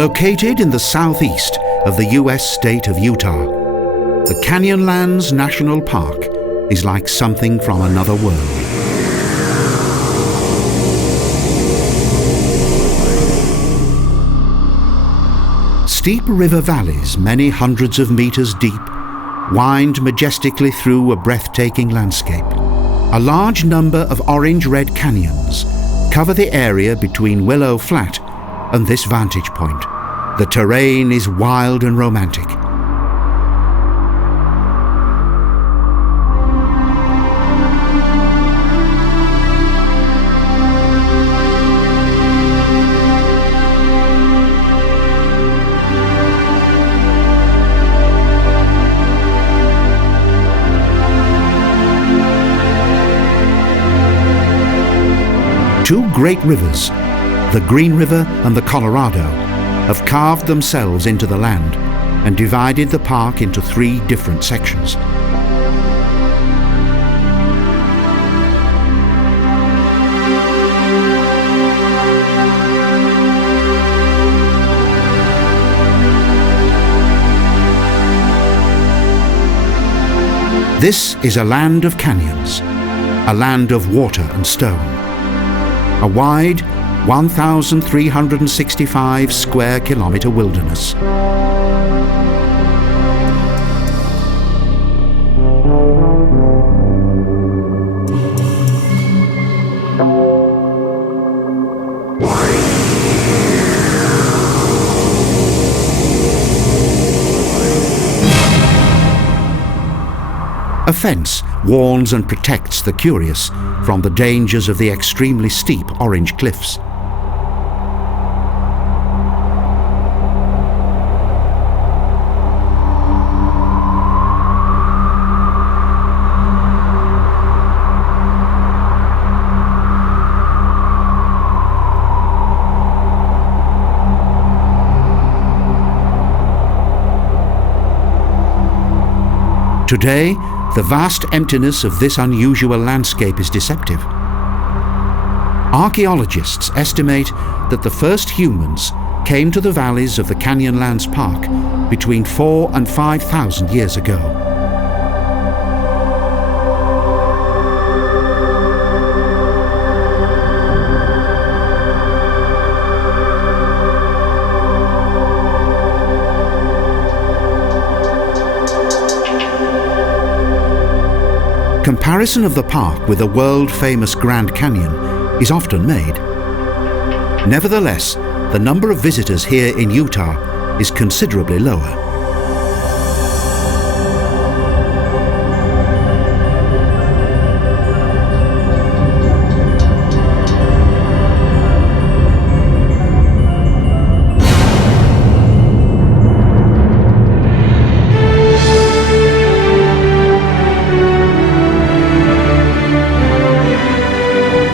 Located in the southeast of the US state of Utah, the Canyonlands National Park is like something from another world. Steep river valleys, many hundreds of meters deep, wind majestically through a breathtaking landscape. A large number of orange-red canyons cover the area between Willow Flat and this vantage point. The terrain is wild and romantic. Two great rivers, the Green River and the Colorado, have carved themselves into the land and divided the park into three different sections. This is a land of canyons, a land of water and stone. A wide, 1,365 square kilometre wilderness. A fence warns and protects the curious from the dangers of the extremely steep orange cliffs. Today, the vast emptiness of this unusual landscape is deceptive. Archaeologists estimate that the first humans came to the valleys of the Canyonlands Park between 4,000 and 5,000 years ago. Comparison of the park with the world-famous Grand Canyon is often made. Nevertheless, the number of visitors here in Utah is considerably lower.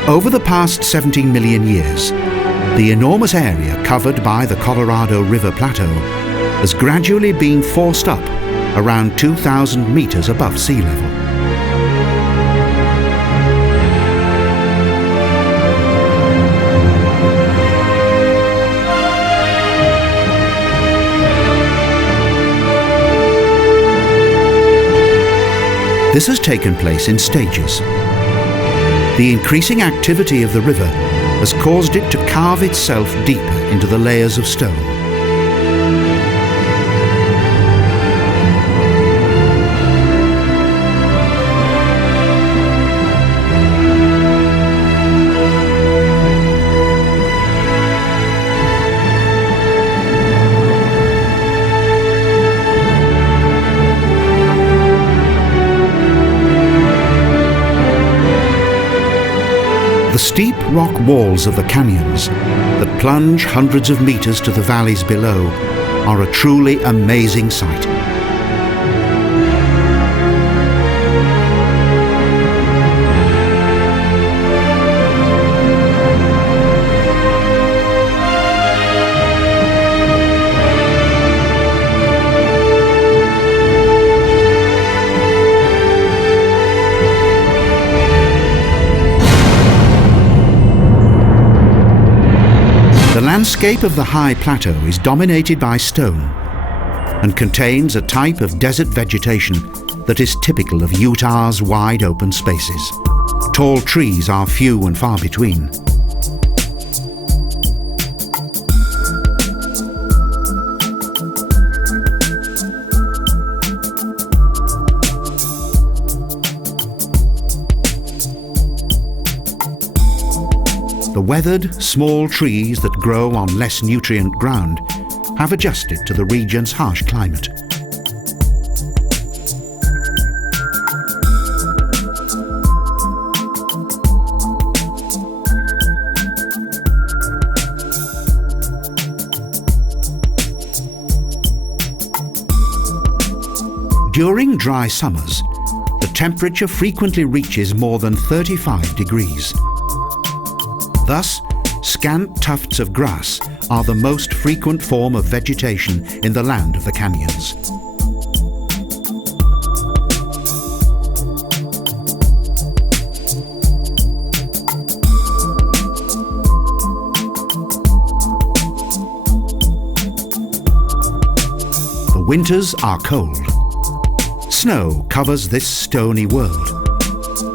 Over the past 17 million years, the enormous area covered by the Colorado River Plateau has gradually been forced up around 2,000 meters above sea level. This has taken place in stages. The increasing activity of the river has caused it to carve itself deeper into the layers of stone. The steep rock walls of the canyons that plunge hundreds of meters to the valleys below are a truly amazing sight. landscape of the high plateau is dominated by stone and contains a type of desert vegetation that is typical of Utah's wide open spaces. Tall trees are few and far between. The weathered, small trees that grow on less nutrient ground have adjusted to the region's harsh climate. During dry summers, the temperature frequently reaches more than 35 degrees. Thus, scant tufts of grass are the most frequent form of vegetation in the land of the canyons. The winters are cold. Snow covers this stony world.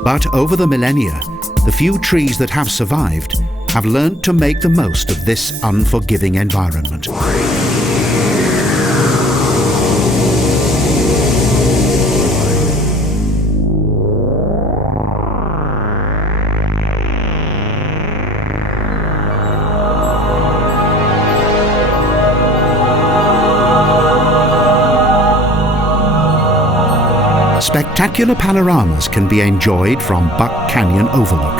But over the millennia, the few trees that have survived have learnt to make the most of this unforgiving environment. Spectacular panoramas can be enjoyed from Buck Canyon Overlook.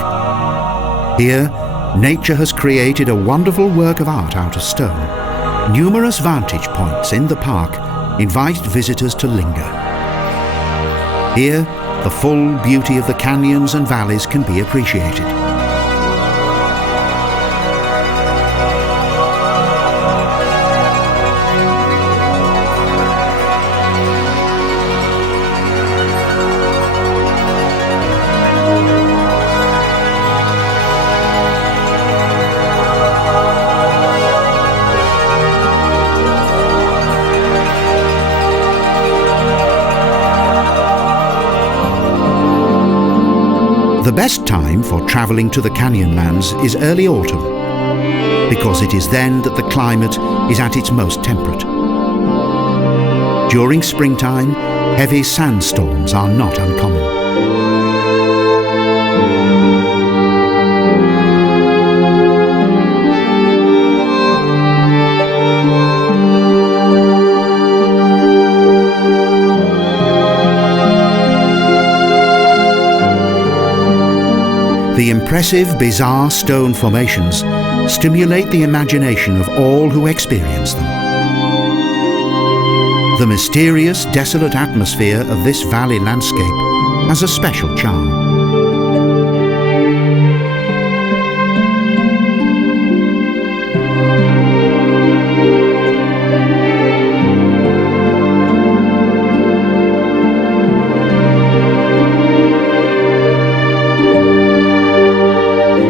Here, nature has created a wonderful work of art out of stone. Numerous vantage points in the park invite visitors to linger. Here, the full beauty of the canyons and valleys can be appreciated. The best time for travelling to the Canyonlands is early autumn, because it is then that the climate is at its most temperate. During springtime, heavy sandstorms are not uncommon. The impressive, bizarre stone formations stimulate the imagination of all who experience them. The mysterious, desolate atmosphere of this valley landscape has a special charm.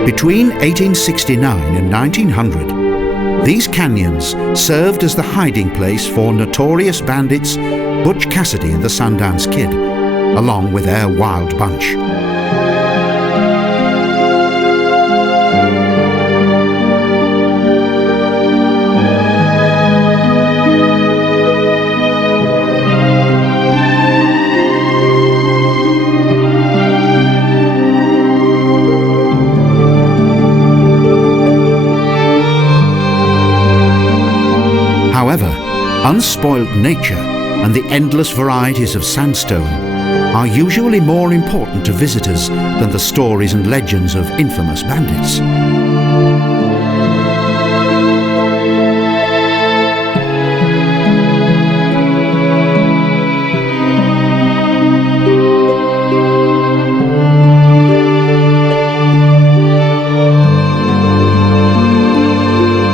Between 1869 and 1900, these canyons served as the hiding place for notorious bandits Butch Cassidy and the Sundance Kid, along with their wild bunch. However, unspoilt nature and the endless varieties of sandstone are usually more important to visitors than the stories and legends of infamous bandits.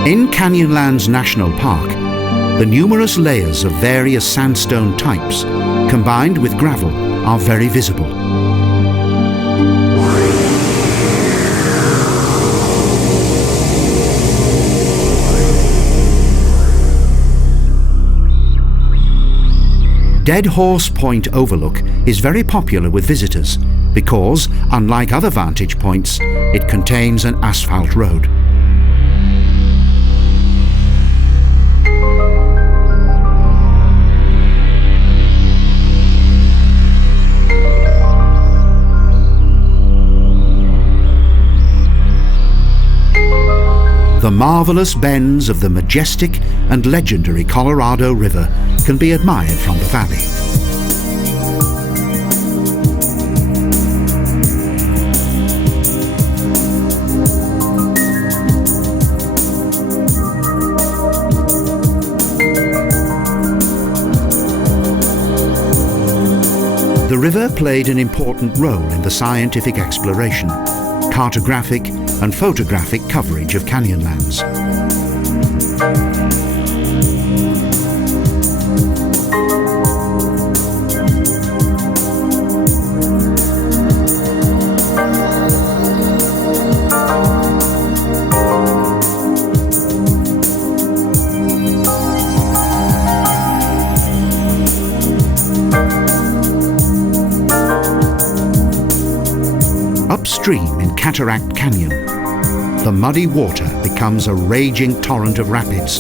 In Canyonlands National Park, the numerous layers of various sandstone types, combined with gravel, are very visible. Dead Horse Point Overlook is very popular with visitors because, unlike other vantage points, it contains an asphalt road. The marvellous bends of the majestic and legendary Colorado River can be admired from the valley. The river played an important role in the scientific exploration, cartographic and photographic coverage of Canyonlands. Upstream in Cataract Canyon, the muddy water becomes a raging torrent of rapids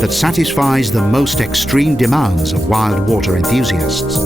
that satisfies the most extreme demands of wild water enthusiasts.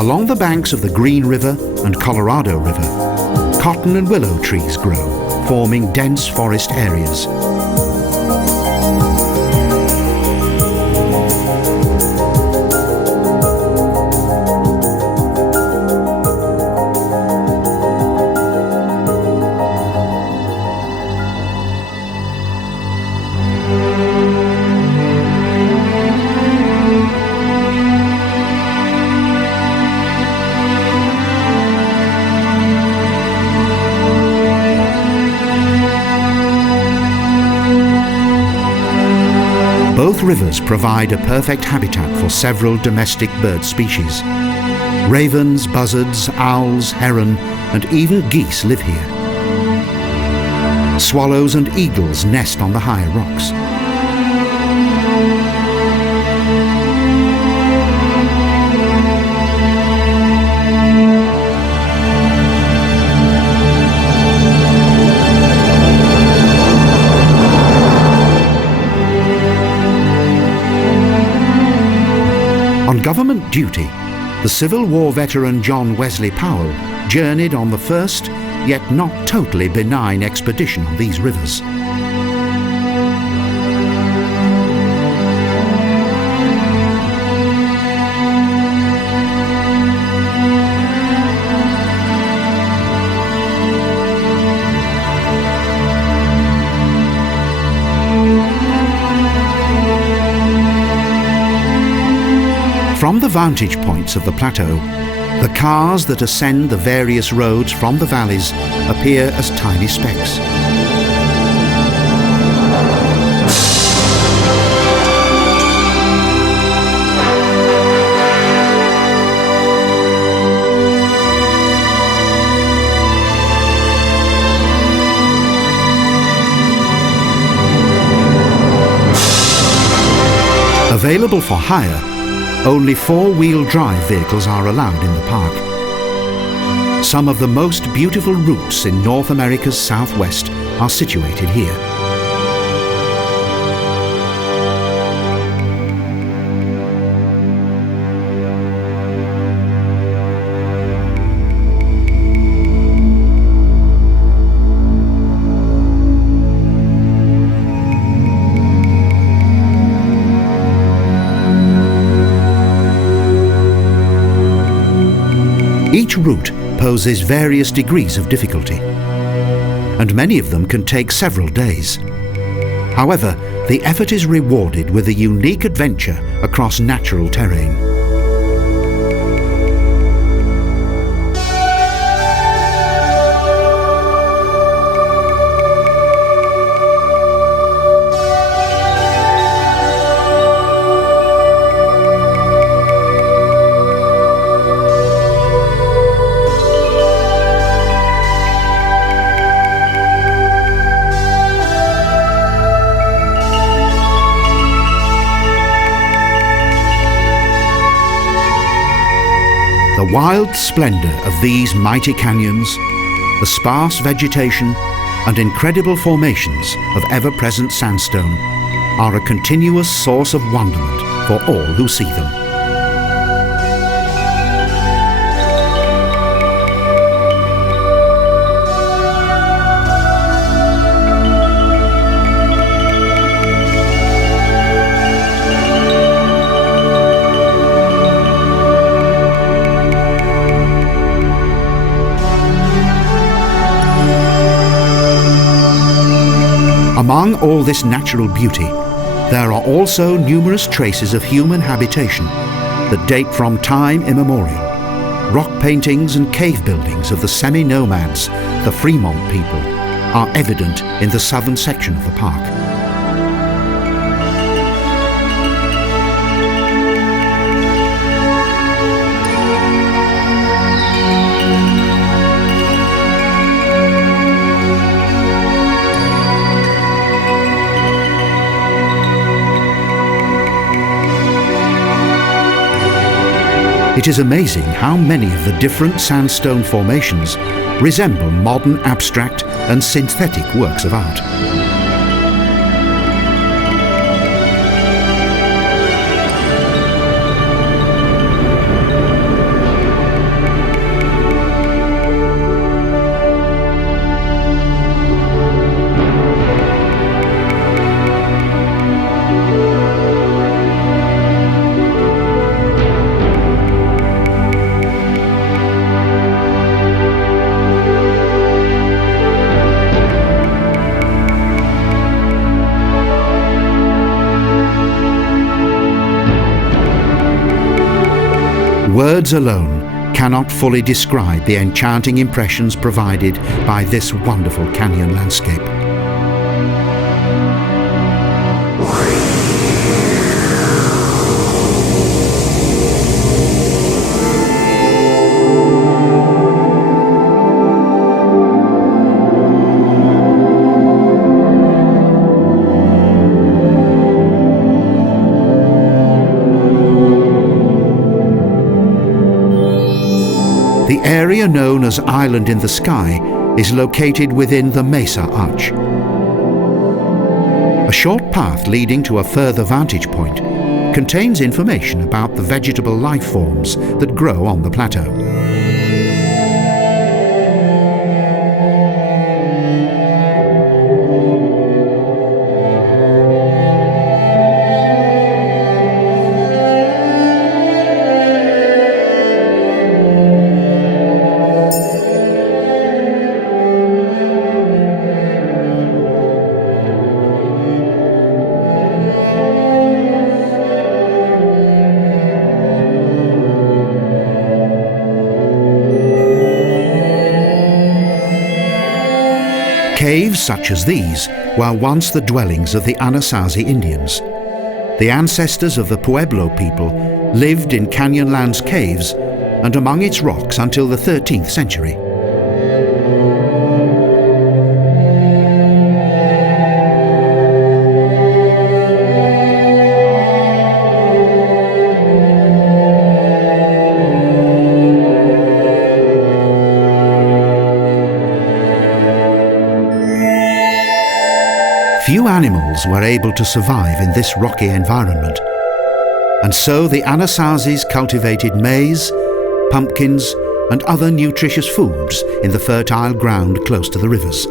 Along the banks of the Green River and Colorado River, cotton and willow trees grow, forming dense forest areas. Both rivers provide a perfect habitat for several domestic bird species. Ravens, buzzards, owls, heron, and even geese live here. Swallows and eagles nest on the higher rocks. On government duty, the Civil War veteran John Wesley Powell journeyed on the first, yet not totally benign expedition on these rivers. From the vantage points of the plateau, the cars that ascend the various roads from the valleys appear as tiny specks. Available for hire, only four-wheel drive vehicles are allowed in the park. Some of the most beautiful routes in North America's southwest are situated here. Each route poses various degrees of difficulty, and many of them can take several days. However, the effort is rewarded with a unique adventure across natural terrain. The wild splendour of these mighty canyons, the sparse vegetation and incredible formations of ever-present sandstone are a continuous source of wonderment for all who see them. Among all this natural beauty, there are also numerous traces of human habitation that date from time immemorial. Rock paintings and cave buildings of the semi-nomads, the Fremont People, are evident in the southern section of the park. It is amazing how many of the different sandstone formations resemble modern abstract and synthetic works of art. Words alone cannot fully describe the enchanting impressions provided by this wonderful canyon landscape. The area known as Island in the Sky is located within the Mesa Arch. A short path leading to a further vantage point contains information about the vegetable life forms that grow on the plateau. Caves such as these were once the dwellings of the Anasazi Indians. The ancestors of the Pueblo people lived in Canyonlands caves and among its rocks until the 13th century. Few animals were able to survive in this rocky environment, and so the Anasazis cultivated maize, pumpkins, and other nutritious foods in the fertile ground close to the rivers.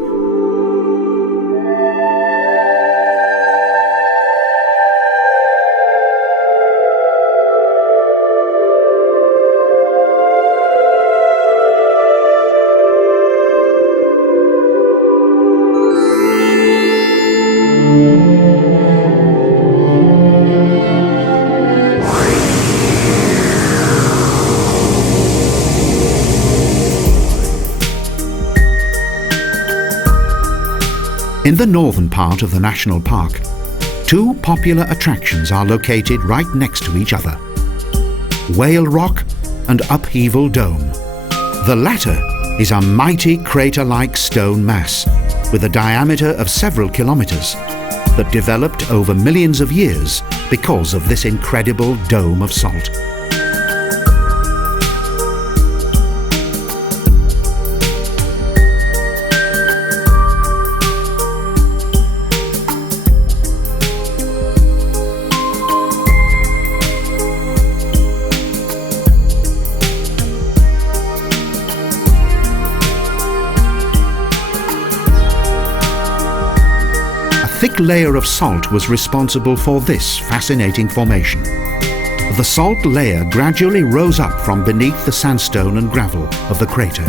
In the northern part of the national park, two popular attractions are located right next to each other: Whale Rock and Upheaval Dome. The latter is a mighty crater-like stone mass with a diameter of several kilometers that developed over millions of years because of this incredible dome of salt. thick layer of salt was responsible for this fascinating formation. The salt layer gradually rose up from beneath the sandstone and gravel of the crater.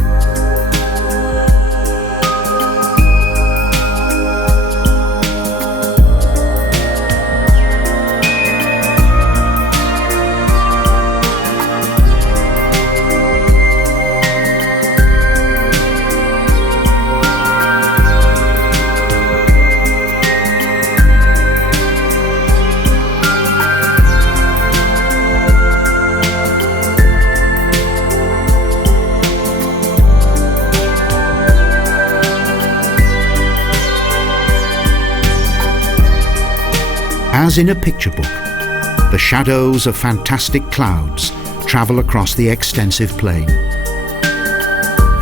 As in a picture book, the shadows of fantastic clouds travel across the extensive plain.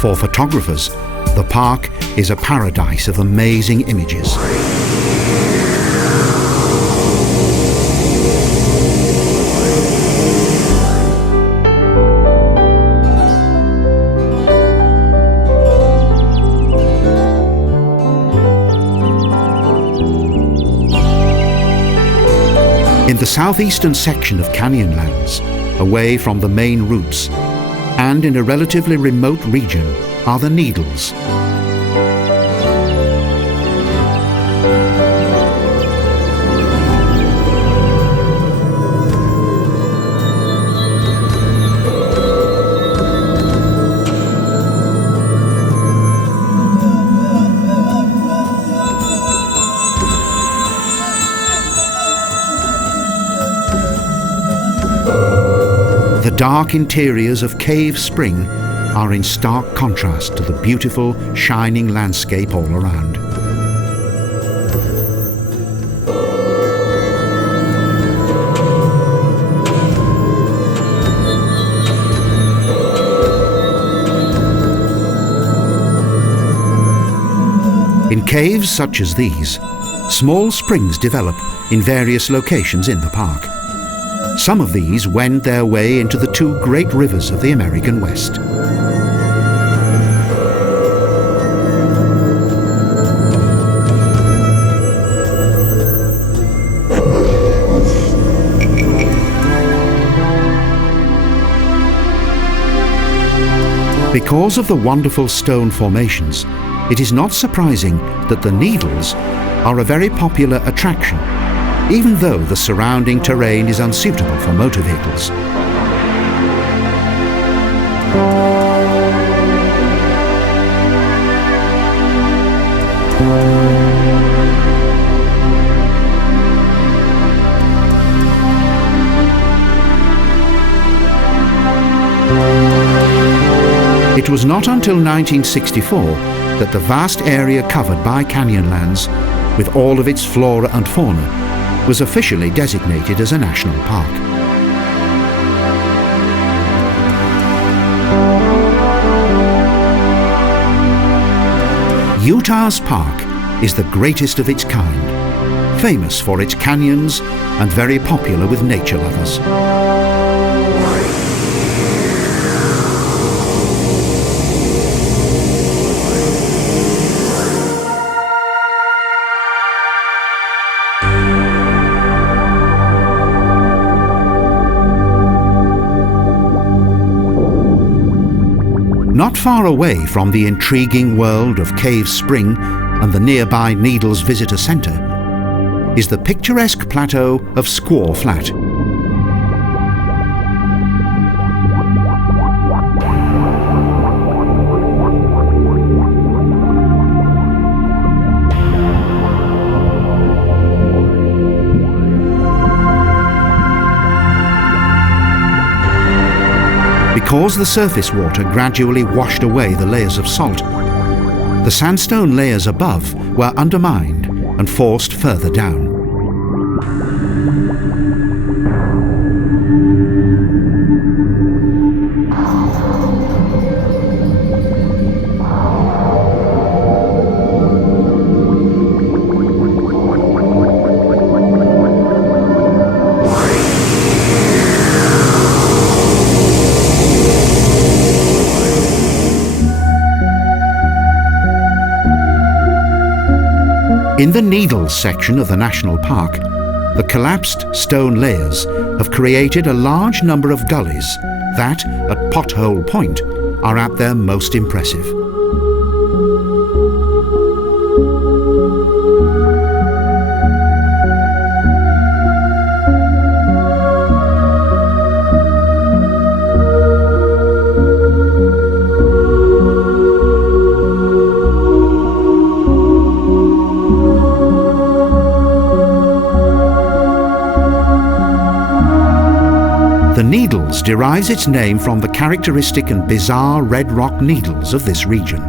For photographers, the park is a paradise of amazing images. In the southeastern section of Canyonlands, away from the main routes, and in a relatively remote region, are the Needles. The dark interiors of Cave Spring are in stark contrast to the beautiful, shining landscape all around. In caves such as these, small springs develop in various locations in the park. Some of these wend their way into the two great rivers of the American West. Because of the wonderful stone formations, it is not surprising that the Needles are a very popular attraction, even though the surrounding terrain is unsuitable for motor vehicles. It was not until 1964 that the vast area covered by Canyonlands, with all of its flora and fauna, was officially designated as a national park. Utah's park is the greatest of its kind, famous for its canyons and very popular with nature lovers. Not far away from the intriguing world of Cave Spring and the nearby Needles Visitor Centre is the picturesque plateau of Squaw Flat. Because the surface water gradually washed away the layers of salt, the sandstone layers above were undermined and forced further down. In the Needles section of the national park, the collapsed stone layers have created a large number of gullies that, at Pothole Point, are at their most impressive. The Needles derives its name from the characteristic and bizarre red rock needles of this region.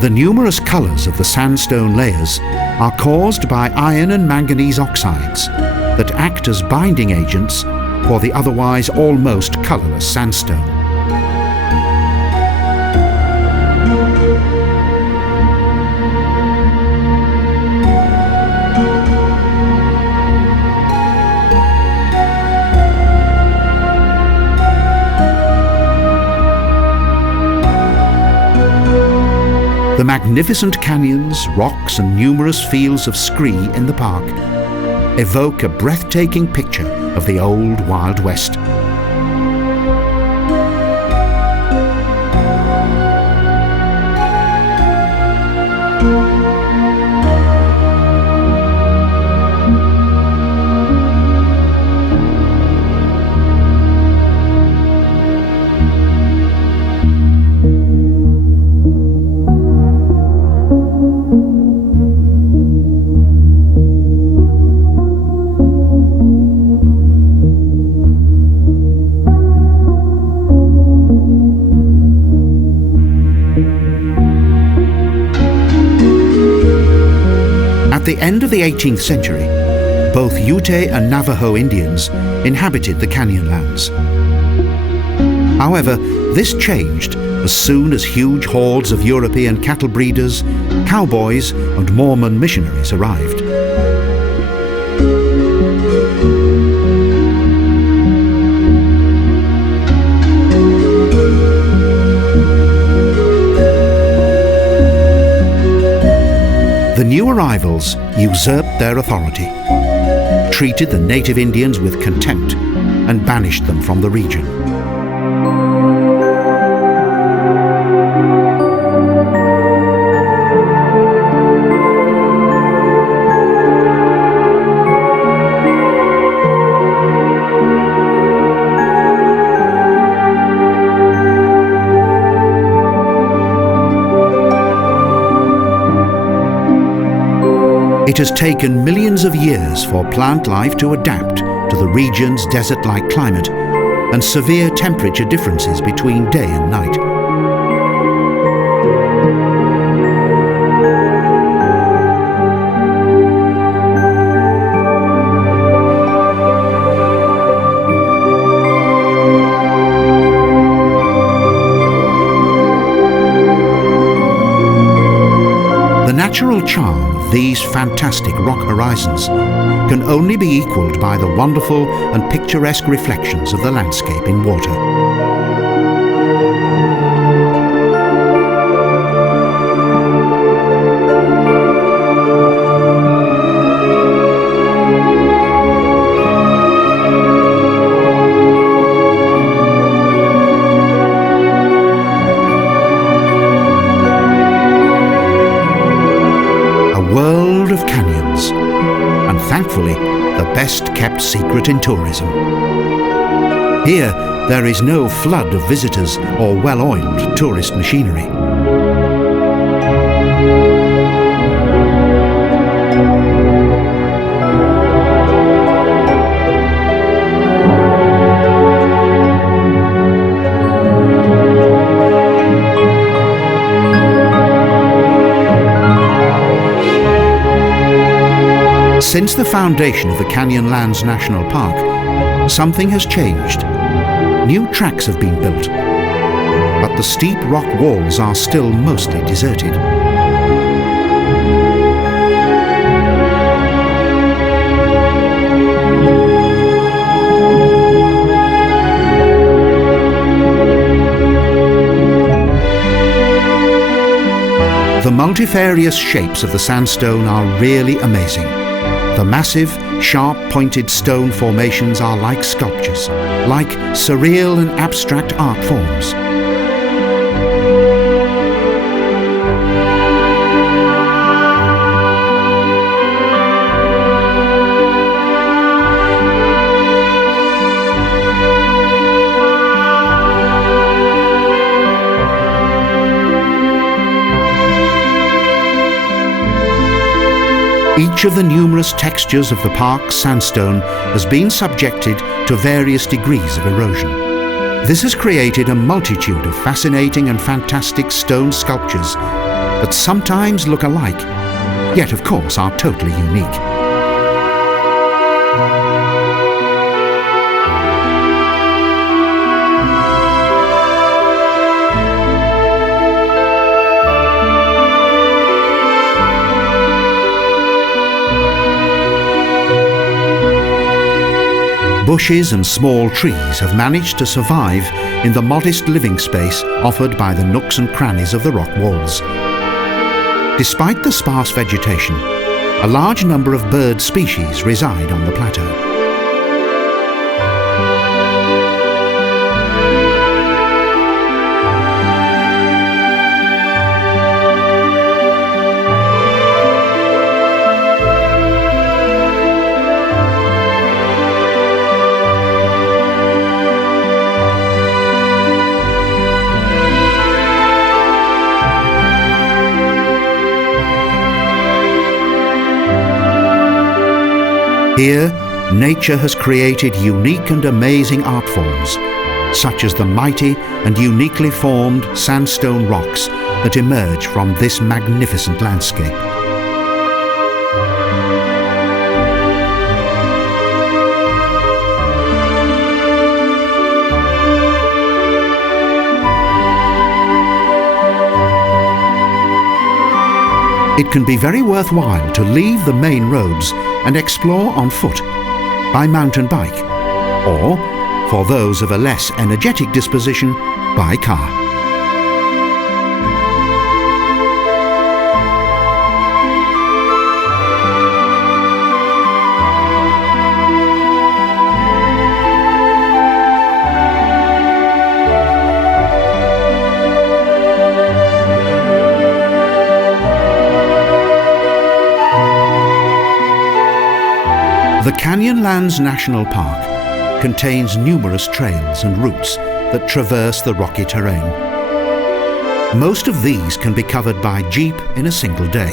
The numerous colours of the sandstone layers are caused by iron and manganese oxides that act as binding agents for the otherwise almost colourless sandstone. The magnificent canyons, rocks and numerous fields of scree in the park evoke a breathtaking picture of the old Wild West. At the end of the 18th century, both Ute and Navajo Indians inhabited the Canyonlands. However, this changed as soon as huge hordes of European cattle breeders, cowboys and Mormon missionaries arrived. The new arrivals usurped their authority, treated the native Indians with contempt, and banished them from the region. It has taken millions of years for plant life to adapt to the region's desert-like climate and severe temperature differences between day and night. The natural charm of these fantastic rock horizons can only be equalled by the wonderful and picturesque reflections of the landscape in water. World of canyons, and thankfully the best kept secret in tourism. Here there is no flood of visitors or well-oiled tourist machinery. Since the foundation of the Canyonlands National Park, something has changed. New tracks have been built, but the steep rock walls are still mostly deserted. multifarious shapes of the sandstone are really amazing. The massive, sharp-pointed stone formations are like sculptures, like surreal and abstract art forms. Each of the numerous textures of the park's sandstone has been subjected to various degrees of erosion. This has created a multitude of fascinating and fantastic stone sculptures that sometimes look alike, yet of course are totally unique. Bushes and small trees have managed to survive in the modest living space offered by the nooks and crannies of the rock walls. Despite the sparse vegetation, a large number of bird species reside on the plateau. Here, nature has created unique and amazing art forms, such as the mighty and uniquely formed sandstone rocks that emerge from this magnificent landscape. It can be very worthwhile to leave the main roads and explore on foot, by mountain bike, or, for those of a less energetic disposition, by car. The Canyonlands National Park contains numerous trails and routes that traverse the rocky terrain. Most of these can be covered by jeep in a single day.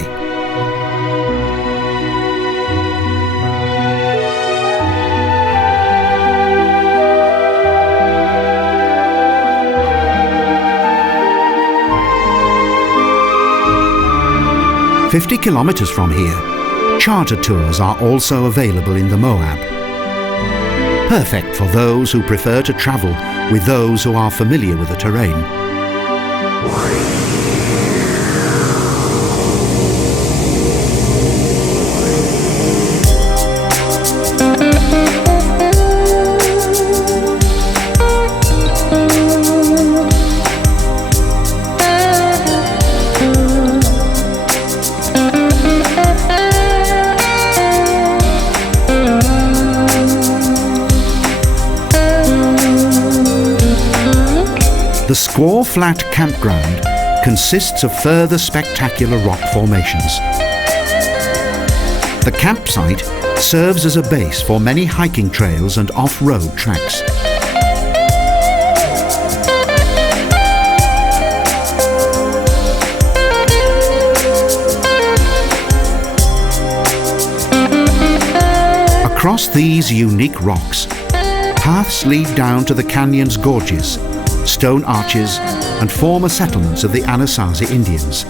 "50 kilometers from here, charter tours are also available in the Moab. Perfect for those who prefer to travel with those who are familiar with the terrain. The Squaw Flat Campground consists of further spectacular rock formations. The campsite serves as a base for many hiking trails and off-road tracks. Across these unique rocks, paths lead down to the canyon's gorges, stone arches, and former settlements of the Anasazi Indians.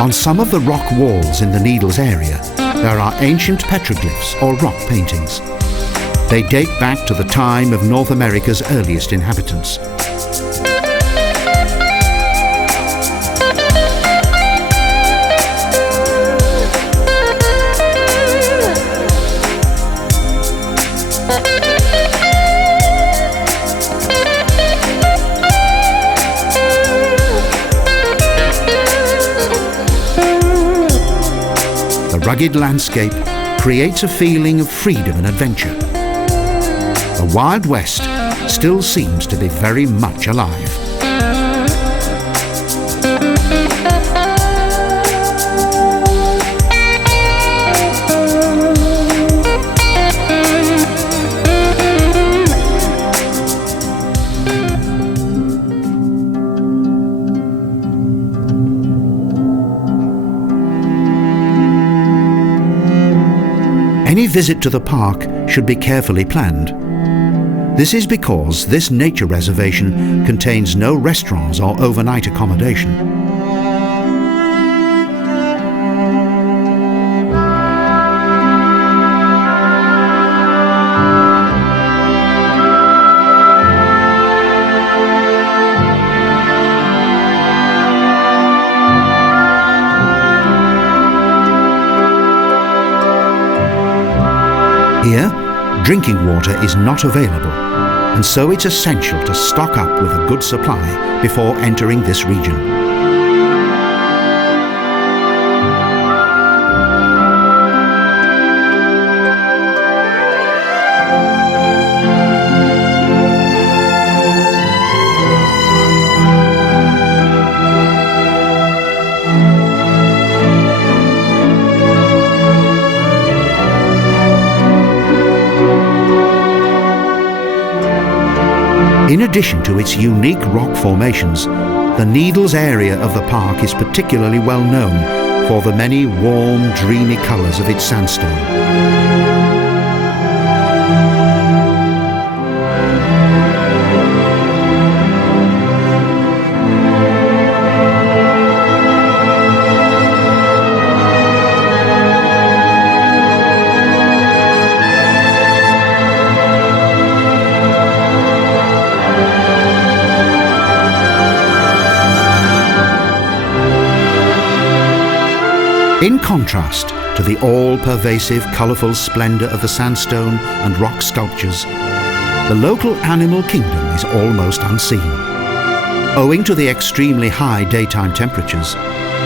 On some of the rock walls in the Needles area, there are ancient petroglyphs or rock paintings. They date back to the time of North America's earliest inhabitants. The rugged landscape creates a feeling of freedom and adventure. The Wild West still seems to be very much alive. Any visit to the park should be carefully planned. This is because this nature reservation contains no restaurants or overnight accommodation. Here, drinking water is not available, and so it's essential to stock up with a good supply before entering this region. In addition to its unique rock formations, the Needles area of the park is particularly well known for the many warm, dreamy colours of its sandstone. In contrast to the all-pervasive, colourful splendour of the sandstone and rock sculptures, the local animal kingdom is almost unseen. Owing to the extremely high daytime temperatures,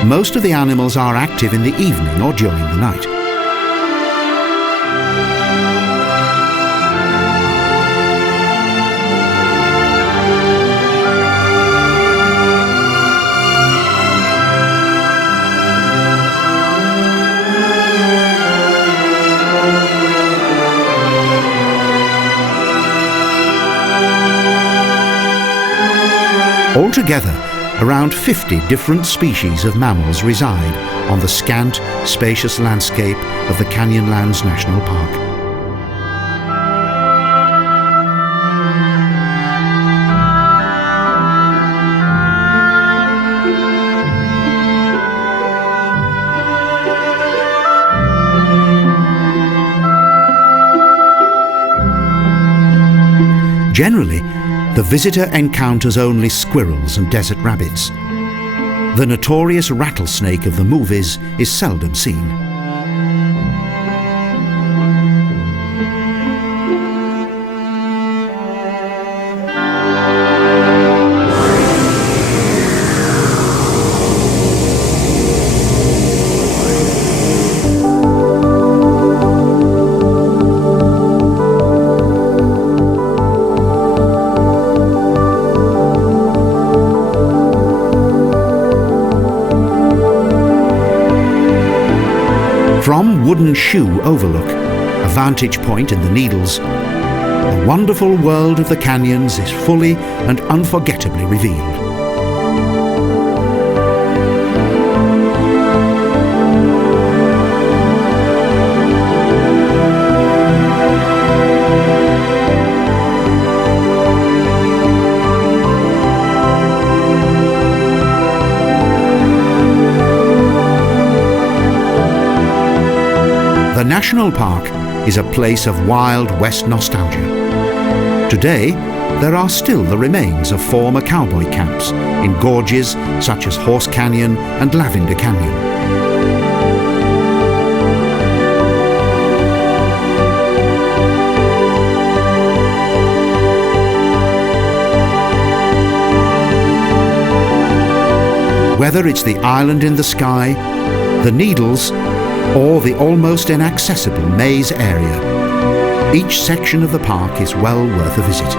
most of the animals are active in the evening or during the night. Altogether, around 50 different species of mammals reside on the scant, spacious landscape of the Canyonlands National Park. Generally, the visitor encounters only squirrels and desert rabbits. The notorious rattlesnake of the movies is seldom seen. From Wooden Shoe Overlook, a vantage point in the Needles, the wonderful world of the canyons is fully and unforgettably revealed. The National Park is a place of Wild West nostalgia. Today, there are still the remains of former cowboy camps in gorges such as Horse Canyon and Lavender Canyon. Whether it's the island in the sky, the Needles, or the almost inaccessible maze area, each section of the park is well worth a visit.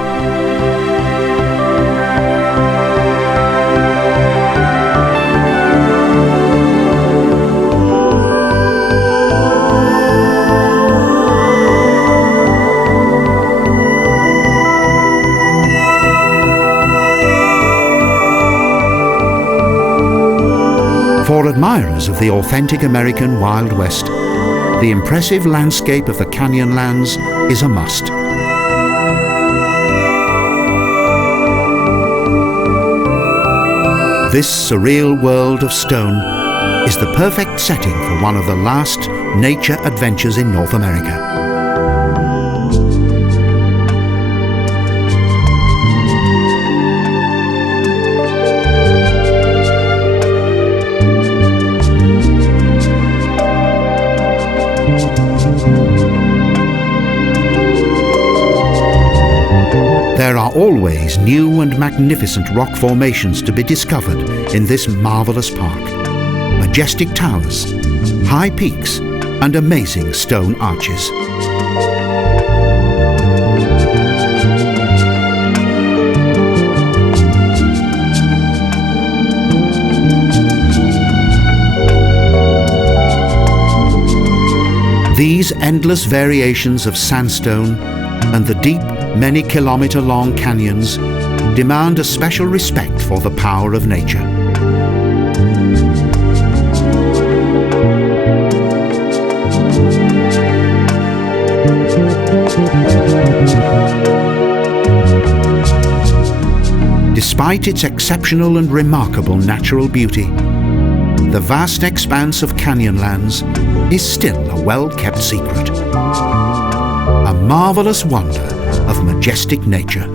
For admirers of the authentic American Wild West, the impressive landscape of the Canyonlands is a must. This surreal world of stone is the perfect setting for one of the last nature adventures in North America. There are always new and magnificent rock formations to be discovered in this marvellous park. Majestic towers, high peaks, and amazing stone arches. These endless variations of sandstone and the deep, many-kilometre-long canyons demand a special respect for the power of nature. Despite its exceptional and remarkable natural beauty, the vast expanse of Canyonlands is still a well-kept secret. A marvellous wonder of majestic nature.